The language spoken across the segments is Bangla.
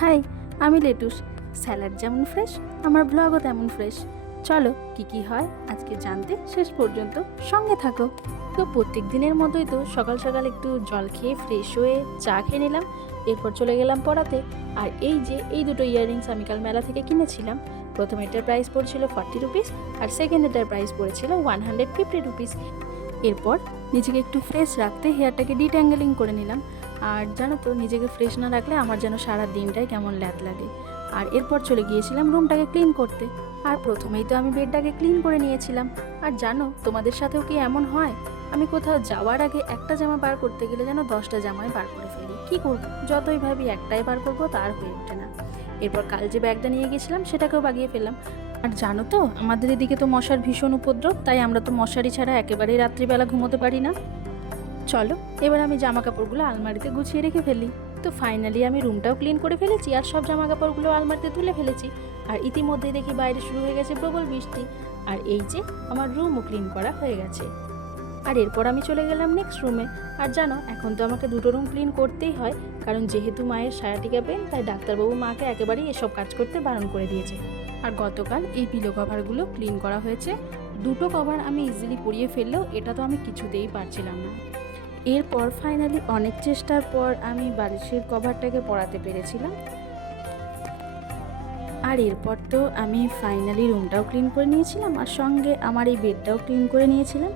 হাই, আমি লেটুস। স্যালাড যেমন ফ্রেশ, আমার ব্লগও তেমন ফ্রেশ। চলো কি কি হয় আজকে জানতে শেষ পর্যন্ত সঙ্গে থাকো। তো প্রত্যেক দিনের মতোই তো সকাল সকাল একটু জল খেয়ে ফ্রেশ হয়ে চা খেয়ে নিলাম। এরপর চলে গেলাম পড়াতে। আর এই দুটো ইয়াররিংস আমি কাল মেলা থেকে কিনেছিলাম। প্রথম এটার প্রাইস পড়ছিল 40 রুপিস, আর সেকেন্ড এটার প্রাইস পড়েছিল 150 রুপিস। এরপর নিজেকে একটু ফ্রেশ রাখতে হেয়ারটাকে ডিট্যাঙ্গেলিং করে নিলাম। আর জানো তো, নিজেকে ফ্রেশ না রাখলে আমার যেন সারা দিনটাই কেমন ল্যাদ লাগে। আর এরপর চলে গিয়েছিলাম রুমটাকে ক্লিন করতে। আর প্রথমেই তো আমি বেডটাকে ক্লিন করে নিয়েছিলাম। আর জানো, তোমাদের সাথেও কি এমন হয়? আমি কোথাও যাওয়ার আগে একটা জামা বার করতে গেলে যেন 10টা জামাই বার করে ফেলি। কি করব, যতই ভাবি একটাই বার করবো তার হয়ে ওঠে না। এরপর কাল যে ব্যাগটা নিয়ে গেছিলাম সেটাকেও বাগিয়ে ফেললাম। আর জানো তো, আমাদের এদিকে তো মশার ভীষণ উপদ্রব, তাই আমরা তো মশারি ছাড়া একেবারেই রাত্রিবেলা ঘুমোতে পারি না। চলো এবার আমি জামা কাপড়গুলো আলমারিতে গুছিয়ে রেখে ফেলি। তো ফাইনালি আমি রুমটাও ক্লিন করে ফেলেছি, আর সব জামা কাপড়গুলো আলমারিতে তুলে ফেলেছি। আর ইতিমধ্যেই দেখি বাইরে শুরু হয়ে গেছে প্রবল বৃষ্টি। আর এই যে আমার রুমও ক্লিন করা হয়ে গেছে। আর এরপর আমি চলে গেলাম নেক্সট রুমে। আর জানো, এখন তো আমাকে দুটো রুম ক্লিন করতেই হয়, কারণ যেহেতু মায়ের সায়াটিকা পেন, তাই ডাক্তারবাবু মাকে একেবারেই এসব কাজ করতে বারণ করে দিয়েছে। আর গতকাল এই পিলো কভারগুলো ক্লিন করা হয়েছে। দুটো কভার আমি ইজিলি পরিয়ে ফেললেও এটা তো আমি কিছুতেই পারছিলাম না। এরপর ফাইনালি অনেক চেষ্টার পর আমি বালিশের কভারটাকে পরাতে পেরেছিলাম। আর এরপর তো আমি ফাইনালি রুমটাও ক্লিন করে নিয়েছিলাম, আর সঙ্গে আমার এই বেডটাও ক্লিন করে নিয়েছিলাম।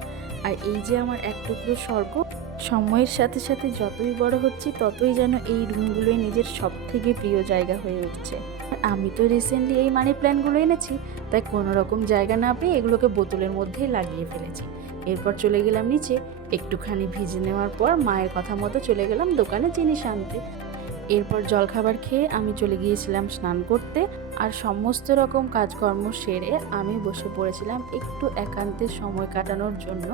আর এই যে আমার এক টুকরো স্বর্গ, সময়ের সাথে সাথে যতই বড় হচ্ছি ততই যেন এই রুমগুলোই নিজের সব থেকে প্রিয় জায়গা হয়ে উঠছে। আর আমি তো রিসেন্টলি এই মানি প্ল্যান্টগুলো এনেছি, তাই কোনো রকম জায়গা না পেয়ে এগুলোকে বোতলের মধ্যেই লাগিয়ে ফেলেছি। এরপর চলে গেলাম নিচে, একটুখানি ভিজে নেওয়ার পর মায়ের কথা মতো চলে গেলাম দোকানে জিনিস আনতে। এরপর জলখাবার খেয়ে আমি চলে গিয়েছিলাম স্নান করতে। আর সমস্ত রকম কাজকর্ম সেরে আমি বসে পড়েছিলাম একটু একান্তে সময় কাটানোর জন্য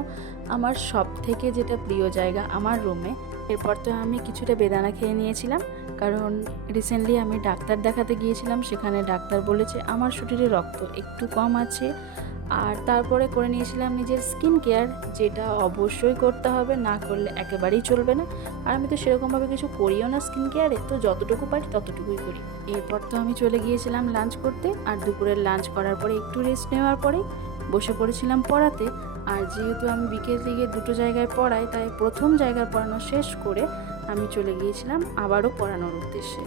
আমার সব থেকে যেটা প্রিয় জায়গা, আমার রুমে। এরপর তো আমি কিছুটা বেদানা খেয়ে নিয়েছিলাম, কারণ রিসেন্টলি আমি ডাক্তার দেখাতে গিয়েছিলাম। সেখানে ডাক্তার বলেছে আমার শরীরে রক্ত একটু কম আছে। আর তারপরে করে নিয়েছিলাম নিজের স্কিন কেয়ার, যেটা অবশ্যই করতে হবে, না করলে একেবারেই চলবে না। আর আমি তো সেরকমভাবে কিছু করিও না স্কিন কেয়ারে, তো যতটুকু পারি ততটুকুই করি। এরপর তো আমি চলে গিয়েছিলাম লাঞ্চ করতে। আর দুপুরের লাঞ্চ করার পরে একটু রেস্ট নেওয়ার পরেই বসে পড়েছিলাম পড়াতে। আর যেহেতু আমি বিকেল দিকে দুটো জায়গায় পড়াই, তাই প্রথম জায়গার পড়ানো শেষ করে আমি চলে গিয়েছিলাম আবারও পড়ানোর উদ্দেশ্যে।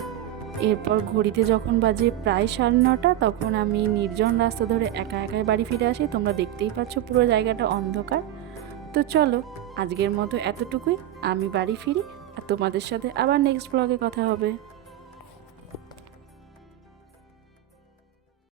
এরপর ঘড়িতে যখন বাজে প্রায় 9:30, তখন আমি নির্জন রাস্তা ধরে একা একাই বাড়ি ফিরে আসি। তোমরা দেখতেই পাচ্ছ পুরো জায়গাটা অন্ধকার। তো চলো আজকের মতো এতটুকুই, আমি বাড়ি ফিরি। আর তোমাদের সাথে আবার নেক্সট ব্লগে কথা হবে।